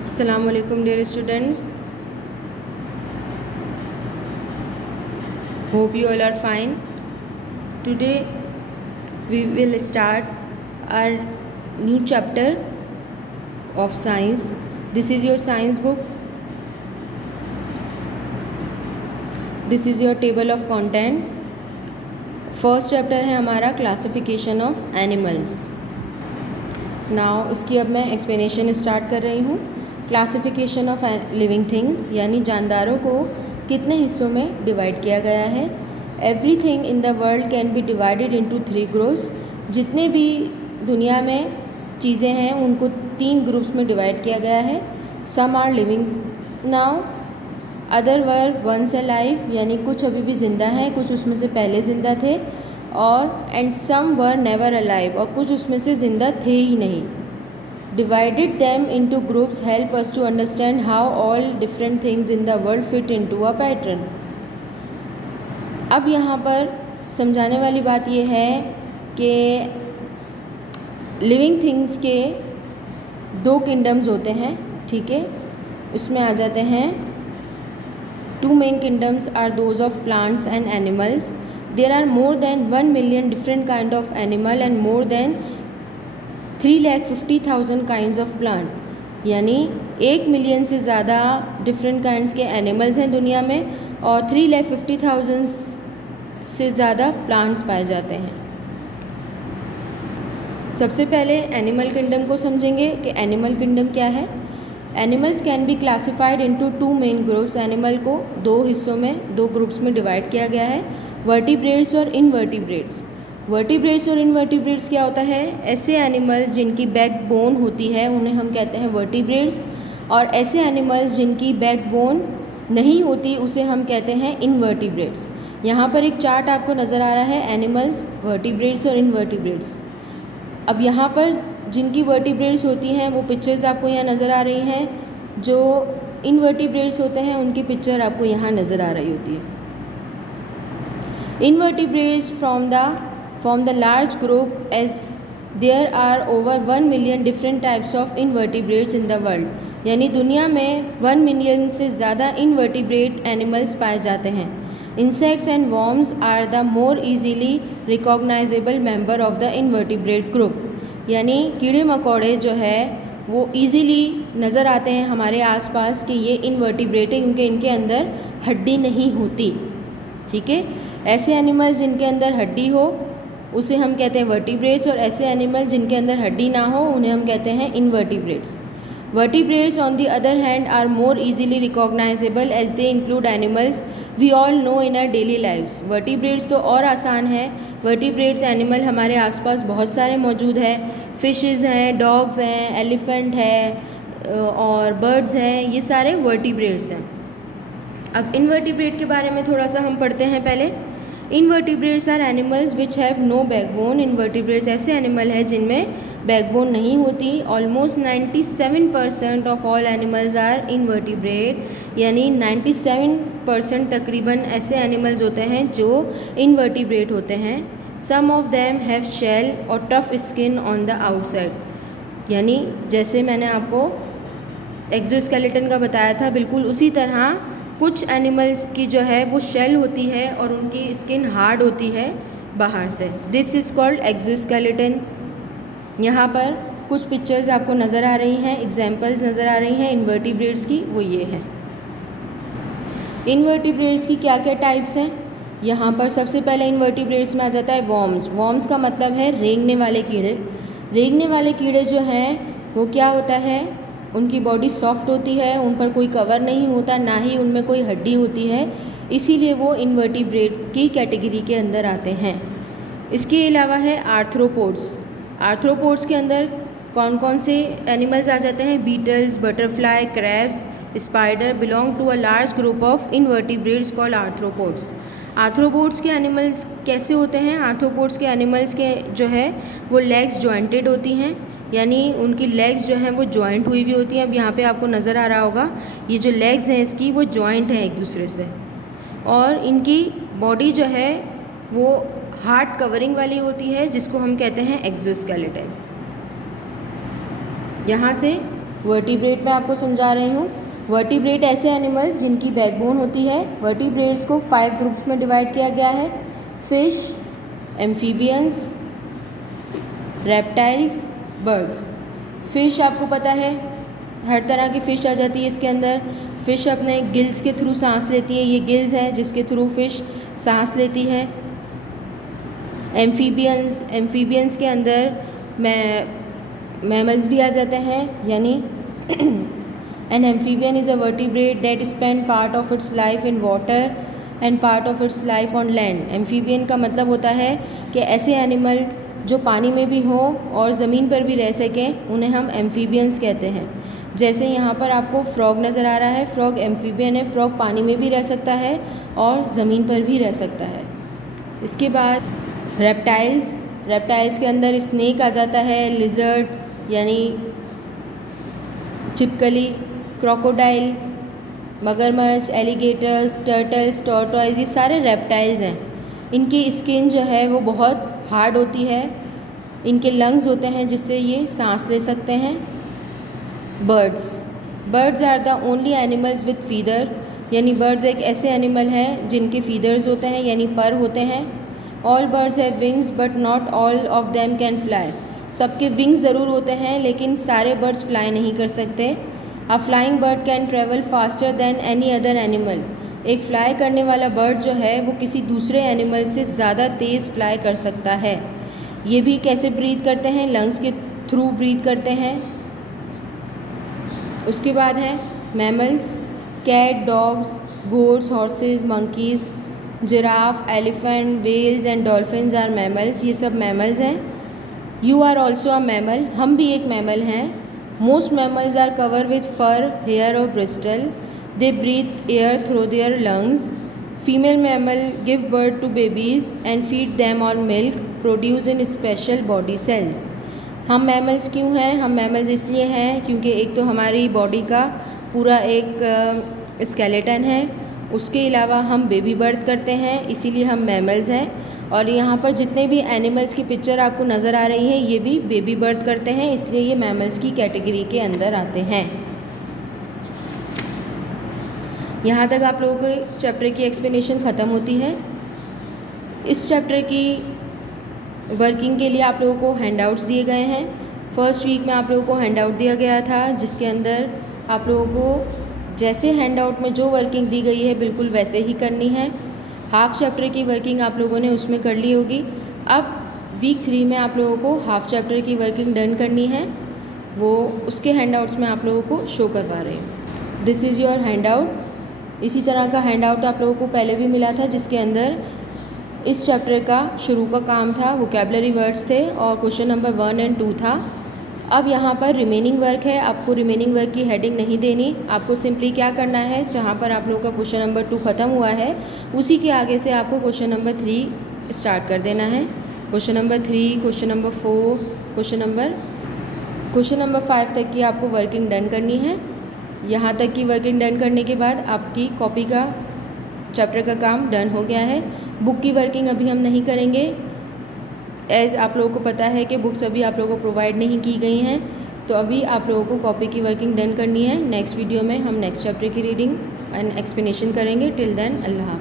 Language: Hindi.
Assalamu alaikum dear students. Hope you all are fine. Today we will start our new chapter of science. This is your science book. This is your table of content. First chapter है हमारा क्लासिफिकेशन ऑफ एनिमल्स. नाउ इसकी अब मैं एक्सप्लेनेशन स्टार्ट कर रही हूँ. क्लासिफिकेशन ऑफ लिविंग थिंग्स यानी जानदारों को कितने हिस्सों में डिवाइड किया गया है. Everything in the world can be divided into 3 groups. जितने भी दुनिया में चीज़ें हैं उनको 3 ग्रुप्स में डिवाइड किया गया है. Some are living now, other were once alive यानी कुछ अभी भी ज़िंदा हैं, कुछ उसमें से पहले ज़िंदा थे, और and some were never alive और कुछ उसमें से ज़िंदा थे ही नहीं. Divided them into groups help us to understand how all different things in the world fit into a pattern. अब यहाँ पर समझाने वाली बात यह है कि लिविंग थिंग्स के 2 किंगडम्स होते हैं. ठीक है, उसमें आ जाते हैं. 2 main kingdoms are those of plants and animals. There are more than 1 million different kind of animal and more than 3,50,000 kinds of plant. यानी 1 मिलियन से ज़्यादा डिफरेंट काइंड्स के एनिमल्स हैं दुनिया में और 3,50,000 से ज़्यादा प्लांट्स पाए जाते हैं. सबसे पहले एनिमल किंगडम को समझेंगे कि एनिमल किंगडम क्या है. Animals can be classified into 2 main groups. Animal को 2 हिस्सों में 2 ग्रुप्स में डिवाइड किया गया है, वर्टिब्रेट्स और इनवर्टिब्रेट्स. वर्टिब्रेट्स और इनवर्टिब्रेट्स क्या होता है? ऐसे एनिमल्स जिनकी बैकबोन होती है उन्हें हम कहते हैं वर्टिब्रेट्स, और ऐसे एनिमल्स जिनकी बैकबोन नहीं होती उसे हम कहते हैं इनवर्टिब्रेट्स. यहाँ पर एक चार्ट आपको नज़र आ रहा है एनिमल्स, वर्टिब्रेट्स और इनवर्टिब्रेट्स. अब यहाँ पर जिनकी वर्टिब्रेट्स होती हैं वो पिक्चर्स आपको यहाँ नज़र आ रही हैं. जो इनवर्टिब्रेट्स होते हैं उनकी पिक्चर आपको यहाँ नज़र आ रही होती है. Invertebrates form the large group as there are over 1 million different types of invertebrates in the world. यानी दुनिया में 1 मिलियन से ज़्यादा इनवर्टिब्रेट एनिमल्स पाए जाते हैं. Insects and worms are the more easily recognisable member of the invertebrate group. यानी कीड़े मकोड़े जो है वो ईजीली नज़र आते हैं हमारे आसपास कि ये इनवर्टिब्रेट है क्योंकि इनके अंदर हड्डी नहीं होती. ठीक है, ऐसे एनिमल्स जिनके अंदर हड्डी हो उसे हम कहते हैं वर्टिब्रेट्स, और ऐसे एनिमल जिनके अंदर हड्डी ना हो उन्हें हम कहते हैं invertebrates. Vertebrates on the other hand are more easily recognisable as they include animals we all know in our daily lifes. Vertebrates तो और आसान है. वर्टिब्रेट्स एनिमल हमारे आसपास बहुत सारे मौजूद हैं. फिशेस हैं, डॉग्स हैं, एलिफेंट है और बर्ड्स हैं, ये सारे वर्टिब्रेट्स हैं. अब इनवर्टिब्रेट के बारे में थोड़ा सा हम पढ़ते हैं पहले. Invertebrates are animals which have no backbone. Invertebrates ऐसे एनिमल हैं जिनमें बैकबोन नहीं होती. Almost 97% of all animals are invertebrate. यानी 97% तकरीबन ऐसे एनिमल्स होते हैं जो इनवर्टिब्रेट होते हैं. सम ऑफ देम हैव शेल और tough skin on the outside. यानी जैसे मैंने आपको एक्सोस्केलेटन का बताया था, बिल्कुल उसी तरह कुछ एनिमल्स की जो है वो शेल होती है और उनकी स्किन हार्ड होती है बाहर से. This is called exoskeleton. यहाँ पर कुछ पिक्चर्स आपको नज़र आ रही हैं, एग्जांपल्स नज़र आ रही हैं इनवर्टिब्रेट्स की, वो ये है. इनवर्टिब्रेट्स की क्या क्या टाइप्स हैं? यहाँ पर सबसे पहले इनवर्टिब्रेट्स में आ जाता है वॉर्म्स. वॉर्म्स का मतलब है रेंगने वाले कीड़े. रेंगने वाले कीड़े जो हैं वो क्या होता है, उनकी बॉडी सॉफ्ट होती है, उन पर कोई कवर नहीं होता, ना ही उनमें कोई हड्डी होती है, इसीलिए वो इनवर्टिब्रेट की कैटेगरी के अंदर आते हैं. इसके अलावा है आर्थ्रोपोड्स. आर्थ्रोपोड्स के अंदर कौन कौन से एनिमल्स आ जाते हैं? Beetles, butterfly, crabs, spider belong to a large group of invertebrates called arthropods. Arthropods के एनिमल्स कैसे होते हैं? आर्थ्रोपोड्स के एनिमल्स के जो है वो लेग्स जॉइंटेड होती हैं, यानी उनकी लेग्स जो हैं वो जॉइंट हुई हुई होती हैं. अब यहाँ पे आपको नज़र आ रहा होगा ये जो लेग्स हैं इसकी वो जॉइंट हैं एक दूसरे से, और इनकी बॉडी जो है वो हार्ड कवरिंग वाली होती है जिसको हम कहते हैं एक्सोस्केलेटन. यहाँ से वर्टिब्रेट में आपको समझा रही हूँ। वर्टिब्रेट ऐसे एनिमल्स जिनकी बैकबोन होती है। वर्टिब्रेट्स को 5 ग्रुप्स में डिवाइड किया गया है। Fish, amphibians, reptiles, birds. Fish आपको पता है हर तरह की फ़िश आ जाती है इसके अंदर। फ़िश अपने गिल्स के थ्रू सांस लेती है, ये गिल्स हैं जिसके थ्रू फ़िश सांस लेती है। एम्फीबियंस के अंदर मैमल्स भी आ जाते हैं, यानी an amphibian is a vertebrate that spend part of its life in water and part of its life on land. Amphibian का मतलब होता है कि ऐसे एनिमल जो पानी में भी हों और ज़मीन पर भी रह सकें, उन्हें हम एम्फीबियंस कहते हैं। जैसे यहाँ पर आपको फ्रॉग नज़र आ रहा है, फ्रॉग एम्फीबियन है। फ्रॉग पानी में भी रह सकता है और ज़मीन पर भी रह सकता है। इसके बाद रेप्टाइल्स के अंदर स्नेक आ जाता है, लिजर्ड यानी छिपकली, क्रोकोडाइल, मगरमच्छ, एलिगेटर्स, टर्टल्स, टॉर्टॉइज, ये सारे रेप्टाइल्स हैं। इनकी स्किन जो है वो बहुत हार्ड होती है। इनके लंग्स होते हैं जिससे ये सांस ले सकते हैं। Birds are the only animals with feather, यानी बर्ड्स एक ऐसे एनिमल हैं जिनके फीदर्स होते हैं यानी पर होते हैं। All birds have wings but not all of them can fly. सबके विंग्स ज़रूर होते हैं लेकिन सारे बर्ड्स फ्लाई नहीं कर सकते। A flying bird can travel faster than any other animal. एक फ्लाई करने वाला बर्ड जो है वो किसी दूसरे एनिमल से ज़्यादा तेज़ फ्लाई कर सकता है। ये भी कैसे ब्रीथ करते हैं? लंग्स के थ्रू ब्रीथ करते हैं। उसके बाद है mammals, cat, dogs, goats, horses, monkeys, giraffe, elephant, whales and dolphins are mammals. ये सब मैमल्स हैं। You are also a mammal, हम भी एक मैमल हैं। Most mammals are cover with fur, hair और bristle. They breathe air through their lungs. Female mammal give birth to babies and feed them on milk produce in special body cells. हम मैमल्स क्यों हैं? हम मैमल्स इसलिए हैं क्योंकि एक तो हमारी बॉडी का पूरा एक स्केलेटन है, उसके अलावा हम बेबी बर्थ करते हैं, इसीलिए हम मैमल्स हैं। और यहाँ पर जितने भी एनिमल्स की पिक्चर आपको नज़र आ रही है ये भी बेबी बर्थ करते हैं, इसलिए ये मैमल्स की कैटेगरी के अंदर आते हैं। यहाँ तक आप लोगों को चैप्टर की एक्सप्लेनेशन ख़त्म होती है। इस चैप्टर की वर्किंग के लिए आप लोगों को हैंडआउट्स दिए गए हैं। फर्स्ट वीक में आप लोगों को हैंडआउट दिया गया था जिसके अंदर आप लोगों को जैसे हैंडआउट में जो वर्किंग दी गई है बिल्कुल वैसे ही करनी है। हाफ़ चैप्टर की वर्किंग आप लोगों ने उसमें कर ली होगी। अब वीक 3 में आप लोगों को हाफ़ चैप्टर की वर्किंग डन करनी है, वो उसके हैंडआउट्स में आप लोगों को शो करवा रहे हैं। This is your handout. इसी तरह का हैंडआउट आप लोगों को पहले भी मिला था जिसके अंदर इस चैप्टर का शुरू का काम था, वोकैबुलरी वर्ड्स थे और क्वेश्चन नंबर 1 और 2 था। अब यहाँ पर रिमेनिंग वर्क है। आपको रिमेनिंग वर्क की हेडिंग नहीं देनी, आपको सिंपली क्या करना है, जहाँ पर आप लोगों का क्वेश्चन नंबर 2 ख़त्म हुआ है उसी के आगे से आपको क्वेश्चन नंबर 3 स्टार्ट कर देना है। Question number 3, question number 4, question number 5 तक की आपको वर्किंग डन करनी है। यहाँ तक की वर्किंग डन करने के बाद आपकी कॉपी का चैप्टर का काम डन हो गया है। बुक की वर्किंग अभी हम नहीं करेंगे, एज़ आप लोगों को पता है कि बुक्स अभी आप लोगों को प्रोवाइड नहीं की गई हैं, तो अभी आप लोगों को कॉपी की वर्किंग डन करनी है। नेक्स्ट वीडियो में हम नेक्स्ट चैप्टर की रीडिंग एंड एक्सप्लेनेशन करेंगे। टिल देन अल्लाह।